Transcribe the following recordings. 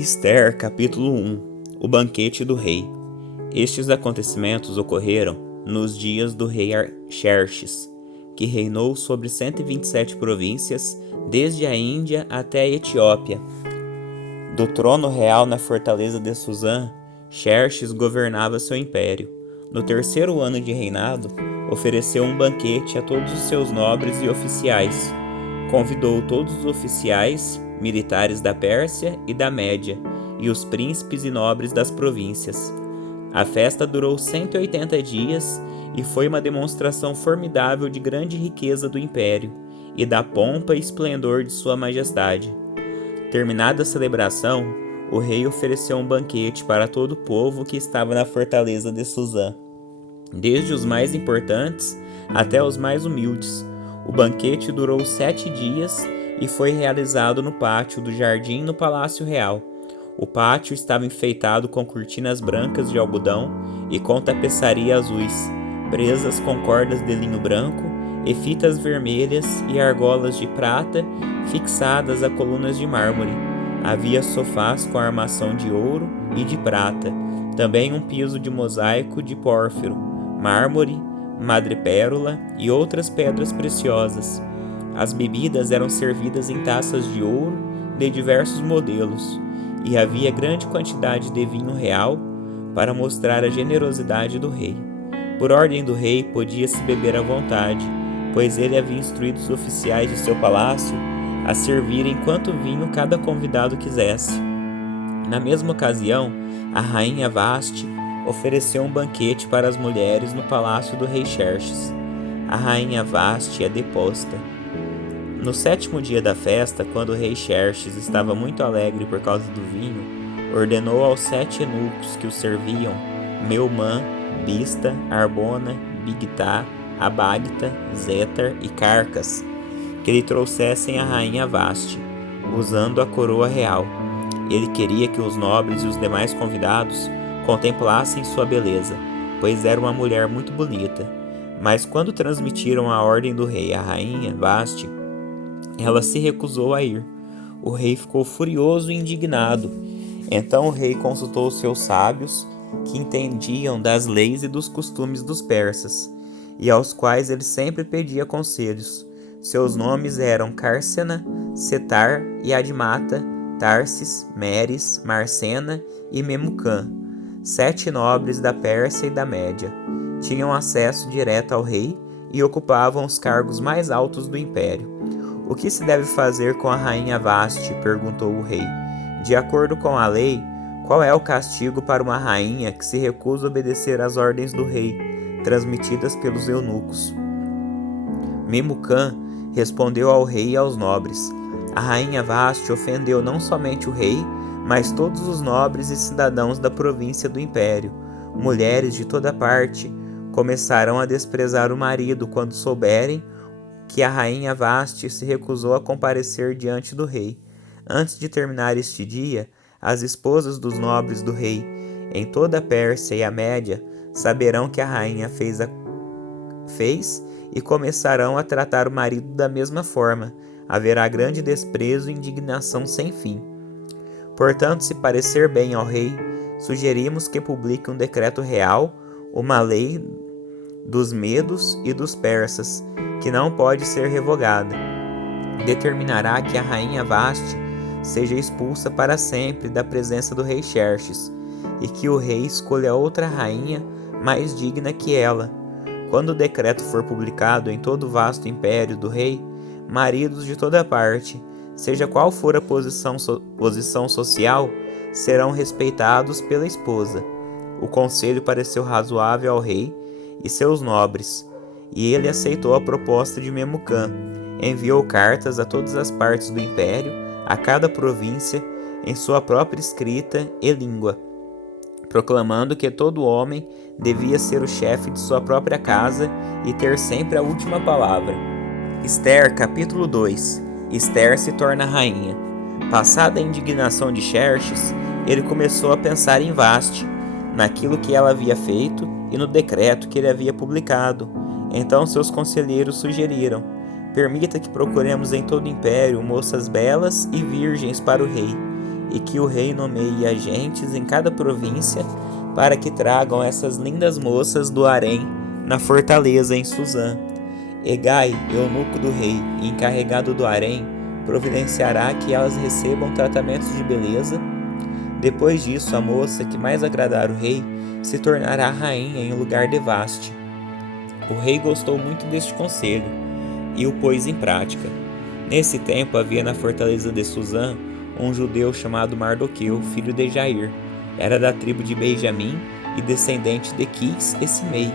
Ester, capítulo 1. O banquete do rei. Estes acontecimentos ocorreram nos dias do rei Xerxes, que reinou sobre 127 províncias, desde a Índia até a Etiópia. Do trono real na fortaleza de Suzã, Xerxes governava seu império. No terceiro ano de reinado, ofereceu um banquete a todos os seus nobres e oficiais. Convidou todos os oficiais militares da Pérsia e da Média, e os príncipes e nobres das províncias. A festa durou 180 dias e foi uma demonstração formidável de grande riqueza do império e da pompa e esplendor de sua majestade. Terminada a celebração, o rei ofereceu um banquete para todo o povo que estava na fortaleza de Suzã, desde os mais importantes até os mais humildes. O banquete durou 7 dias e foi realizado no pátio do jardim no Palácio Real. O pátio estava enfeitado com cortinas brancas de algodão e com tapeçaria azuis, presas com cordas de linho branco e fitas vermelhas e argolas de prata fixadas a colunas de mármore. Havia sofás com armação de ouro e de prata, também um piso de mosaico de pórfiro, mármore, madrepérola e outras pedras preciosas. As bebidas eram servidas em taças de ouro de diversos modelos, e havia grande quantidade de vinho real para mostrar a generosidade do rei. Por ordem do rei, podia-se beber à vontade, pois ele havia instruído os oficiais de seu palácio a servirem quanto vinho cada convidado quisesse. Na mesma ocasião, a rainha Vasti ofereceu um banquete para as mulheres no palácio do rei Xerxes. A rainha Vasti é deposta. No 7º dia da festa, quando o rei Xerxes estava muito alegre por causa do vinho, ordenou aos 7 eunucos que o serviam, Meumã, Bista, Arbona, Bigtá, Abagta, Zetar e Carcas, que lhe trouxessem a rainha Vasti, usando a coroa real. Ele queria que os nobres e os demais convidados contemplassem sua beleza, pois era uma mulher muito bonita. Mas quando transmitiram a ordem do rei à rainha Vasti, ela se recusou a ir. O rei ficou furioso e indignado. Então o rei consultou seus sábios, que entendiam das leis e dos costumes dos persas, e aos quais ele sempre pedia conselhos. Seus nomes eram Cársena, Setar e Admata, Tarsis, Meres, Marcena e Memucã, 7 nobres da Pérsia e da Média. Tinham acesso direto ao rei e ocupavam os cargos mais altos do império. O que se deve fazer com a rainha Vasti? Perguntou o rei. De acordo com a lei, qual é o castigo para uma rainha que se recusa a obedecer às ordens do rei, transmitidas pelos eunucos? Memucã respondeu ao rei e aos nobres. A rainha Vasti ofendeu não somente o rei, mas todos os nobres e cidadãos da província do império. Mulheres de toda parte começarão a desprezar o marido quando souberem que a rainha Vasti se recusou a comparecer diante do rei. Antes de terminar este dia, as esposas dos nobres do rei, em toda a Pérsia e a Média, saberão que a rainha fez e começarão a tratar o marido da mesma forma. Haverá grande desprezo e indignação sem fim. Portanto, se parecer bem ao rei, sugerimos que publique um decreto real, uma lei dos medos e dos persas, que não pode ser revogada. Determinará que a rainha Vasti seja expulsa para sempre da presença do rei Xerxes, e que o rei escolha outra rainha mais digna que ela. Quando o decreto for publicado em todo o vasto império do rei, maridos de toda parte, seja qual for a posição social, serão respeitados pela esposa. O conselho pareceu razoável ao rei e seus nobres, e ele aceitou a proposta de Memucã. Enviou cartas a todas as partes do império, a cada província, em sua própria escrita e língua, proclamando que todo homem devia ser o chefe de sua própria casa e ter sempre a última palavra. Ester, capítulo 2. Ester se torna rainha. Passada a indignação de Xerxes, ele começou a pensar em Vasti, naquilo que ela havia feito e no decreto que ele havia publicado. Então seus conselheiros sugeriram: permita que procuremos em todo o império moças belas e virgens para o rei, e que o rei nomeie agentes em cada província para que tragam essas lindas moças do harém na fortaleza em Suzã. Hegai, eunuco do rei e encarregado do harém, providenciará que elas recebam tratamentos de beleza. Depois disso, a moça que mais agradar o rei se tornará rainha em um lugar de Vaste. O rei gostou muito deste conselho e o pôs em prática. Nesse tempo havia na fortaleza de Suzã um judeu chamado Mardoqueu, filho de Jair. Era da tribo de Benjamim e descendente de Quis e Simei.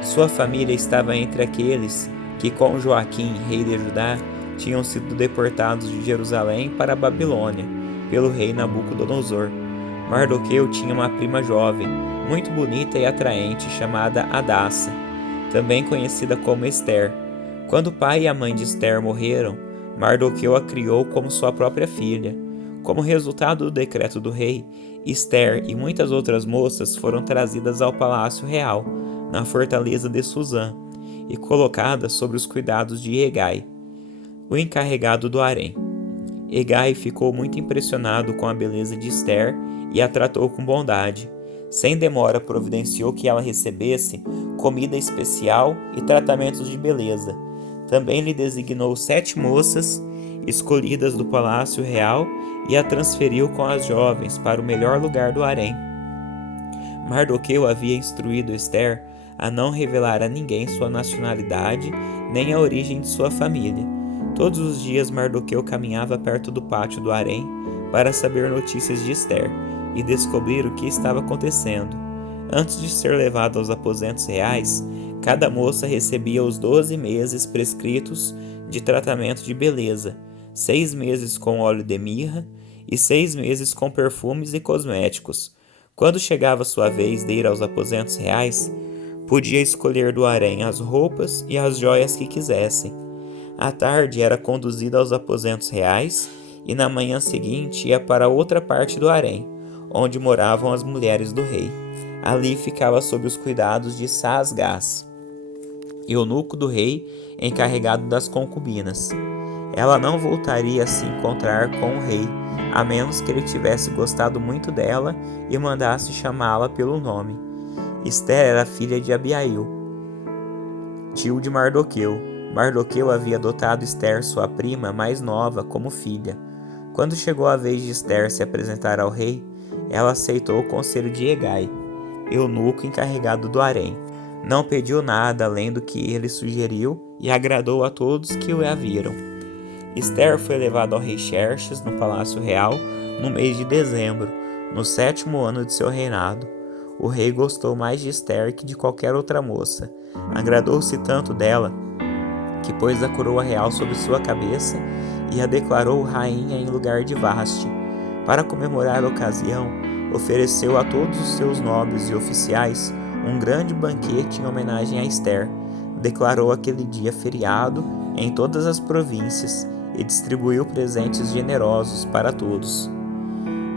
Sua família estava entre aqueles que, com Joaquim, rei de Judá, tinham sido deportados de Jerusalém para a Babilônia pelo rei Nabucodonosor. Mardoqueu tinha uma prima jovem, muito bonita e atraente, chamada Hadassa, também conhecida como Ester. Quando o pai e a mãe de Ester morreram, Mardoqueu a criou como sua própria filha. Como resultado do decreto do rei, Ester e muitas outras moças foram trazidas ao palácio real, na fortaleza de Suzã, e colocadas sob os cuidados de Hegai, o encarregado do harém. Hegai ficou muito impressionado com a beleza de Ester e a tratou com bondade. Sem demora, providenciou que ela recebesse comida especial e tratamentos de beleza. Também lhe designou 7 moças escolhidas do palácio real e a transferiu com as jovens para o melhor lugar do harém. Mardoqueu havia instruído Ester a não revelar a ninguém sua nacionalidade nem a origem de sua família. Todos os dias Mardoqueu caminhava perto do pátio do harém para saber notícias de Ester e descobrir o que estava acontecendo. Antes de ser levado aos aposentos reais, cada moça recebia os 12 meses prescritos de tratamento de beleza, 6 meses com óleo de mirra e 6 meses com perfumes e cosméticos. Quando chegava sua vez de ir aos aposentos reais, podia escolher do harém as roupas e as joias que quisessem. À tarde era conduzida aos aposentos reais e na manhã seguinte ia para outra parte do harém, onde moravam as mulheres do rei. Ali ficava sob os cuidados de Saasgás, eunuco do rei, encarregado das concubinas. Ela não voltaria a se encontrar com o rei, a menos que ele tivesse gostado muito dela e mandasse chamá-la pelo nome. Ester era filha de Abiail, tio de Mardoqueu. Mardoqueu havia adotado Ester, sua prima mais nova, como filha. Quando chegou a vez de Ester se apresentar ao rei, ela aceitou o conselho de Hegai, eunuco encarregado do harém. Não pediu nada além do que ele sugeriu e agradou a todos que o viram. Ester foi levada ao rei Xerxes no palácio real no mês de dezembro, no 7º ano de seu reinado. O rei gostou mais de Ester que de qualquer outra moça. Agradou-se tanto dela que pôs a coroa real sobre sua cabeça e a declarou rainha em lugar de Vaste. Para comemorar a ocasião, ofereceu a todos os seus nobres e oficiais um grande banquete em homenagem a Ester. Declarou aquele dia feriado em todas as províncias e distribuiu presentes generosos para todos.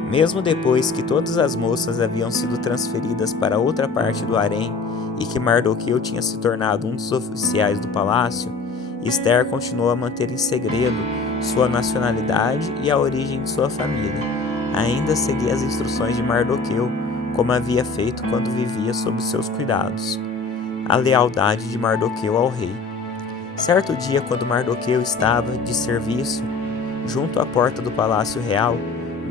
Mesmo depois que todas as moças haviam sido transferidas para outra parte do harém e que Mardoqueu tinha se tornado um dos oficiais do palácio, Ester continuou a manter em segredo sua nacionalidade e a origem de sua família. Ainda seguia as instruções de Mardoqueu, como havia feito quando vivia sob seus cuidados. A lealdade de Mardoqueu ao rei. Certo dia, quando Mardoqueu estava de serviço junto à porta do palácio real,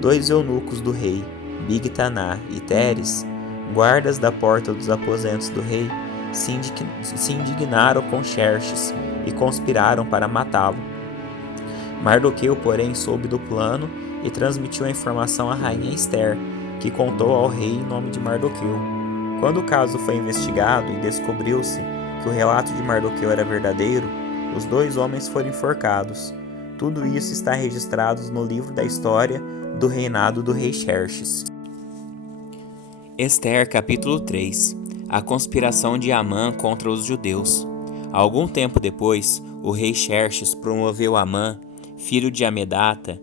2 eunucos do rei, Bigtaná e Teres, guardas da porta dos aposentos do rei, se indignaram com Xerxes e conspiraram para matá-lo. Mardoqueu, porém, soube do plano e transmitiu a informação à rainha Ester, que contou ao rei em nome de Mardoqueu. Quando o caso foi investigado e descobriu-se que o relato de Mardoqueu era verdadeiro, os 2 homens foram enforcados. Tudo isso está registrado no livro da história do reinado do rei Xerxes. Ester, capítulo 3. A conspiração de Amã contra os judeus. Algum tempo depois, o rei Xerxes promoveu Amã, filho de Amedata,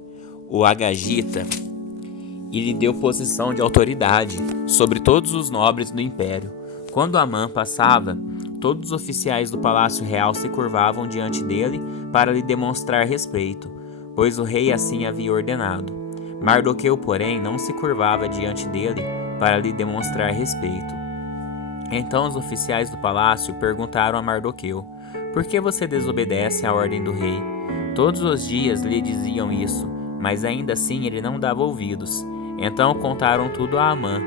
o Agagita, e lhe deu posição de autoridade sobre todos os nobres do império. Quando Amã passava, todos os oficiais do palácio real se curvavam diante dele para lhe demonstrar respeito, pois o rei assim havia ordenado. Mardoqueu, porém, não se curvava diante dele para lhe demonstrar respeito. Então os oficiais do palácio perguntaram a Mardoqueu: por que você desobedece à ordem do rei? Todos os dias lhe diziam isso, mas ainda assim ele não dava ouvidos. Então contaram tudo a Amã,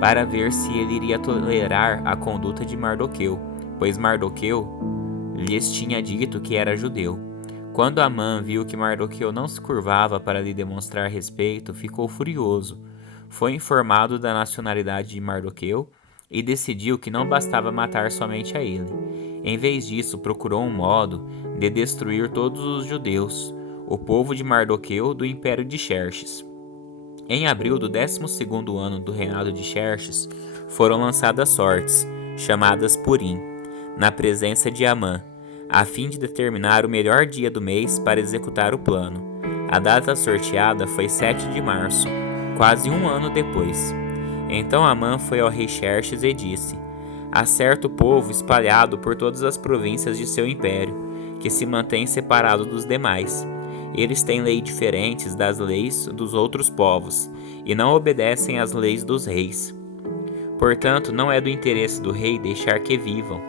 para ver se ele iria tolerar a conduta de Mardoqueu, pois Mardoqueu lhes tinha dito que era judeu. Quando Amã viu que Mardoqueu não se curvava para lhe demonstrar respeito, ficou furioso. Foi informado da nacionalidade de Mardoqueu e decidiu que não bastava matar somente a ele. Em vez disso, procurou um modo de destruir todos os judeus, o povo de Mardoqueu do império de Xerxes. Em abril do 12º ano do reinado de Xerxes, foram lançadas sortes, chamadas Purim, na presença de Amã, a fim de determinar o melhor dia do mês para executar o plano. A data sorteada foi 7 de março, quase um ano depois. Então Amã foi ao rei Xerxes e disse: há certo povo espalhado por todas as províncias de seu império, que se mantém separado dos demais. Eles têm leis diferentes das leis dos outros povos, e não obedecem às leis dos reis. Portanto, não é do interesse do rei deixar que vivam.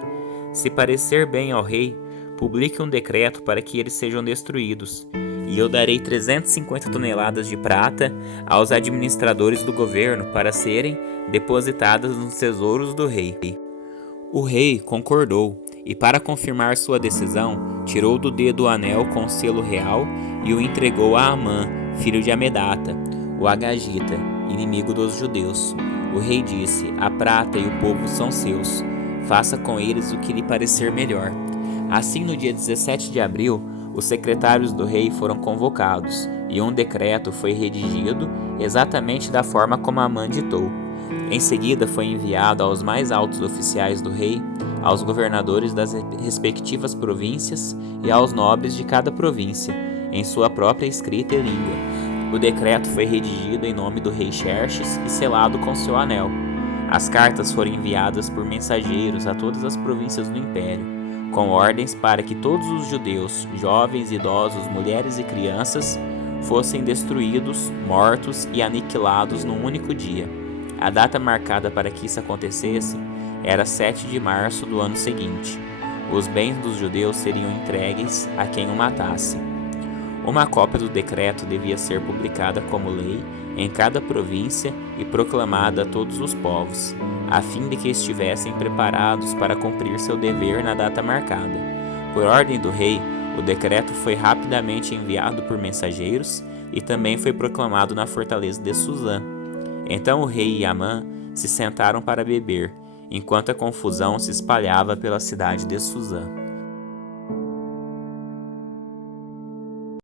Se parecer bem ao rei, publique um decreto para que eles sejam destruídos, e eu darei 350 toneladas de prata aos administradores do governo para serem depositadas nos tesouros do rei. O rei concordou, e para confirmar sua decisão, tirou do dedo o anel com o selo real e o entregou a Amã, filho de Amedata, o Agagita, inimigo dos judeus. O rei disse: a prata e o povo são seus, faça com eles o que lhe parecer melhor. Assim, no dia 17 de abril, os secretários do rei foram convocados, e um decreto foi redigido exatamente da forma como Amã ditou. Em seguida, foi enviado aos mais altos oficiais do rei, aos governadores das respectivas províncias e aos nobres de cada província, em sua própria escrita e língua. O decreto foi redigido em nome do rei Xerxes e selado com seu anel. As cartas foram enviadas por mensageiros a todas as províncias do império, com ordens para que todos os judeus, jovens, idosos, mulheres e crianças, fossem destruídos, mortos e aniquilados num único dia. A data marcada para que isso acontecesse era 7 de março do ano seguinte. Os bens dos judeus seriam entregues a quem o matasse. Uma cópia do decreto devia ser publicada como lei em cada província e proclamada a todos os povos, a fim de que estivessem preparados para cumprir seu dever na data marcada. Por ordem do rei, o decreto foi rapidamente enviado por mensageiros e também foi proclamado na fortaleza de Suzã. Então o rei e Amã se sentaram para beber, enquanto a confusão se espalhava pela cidade de Suzã.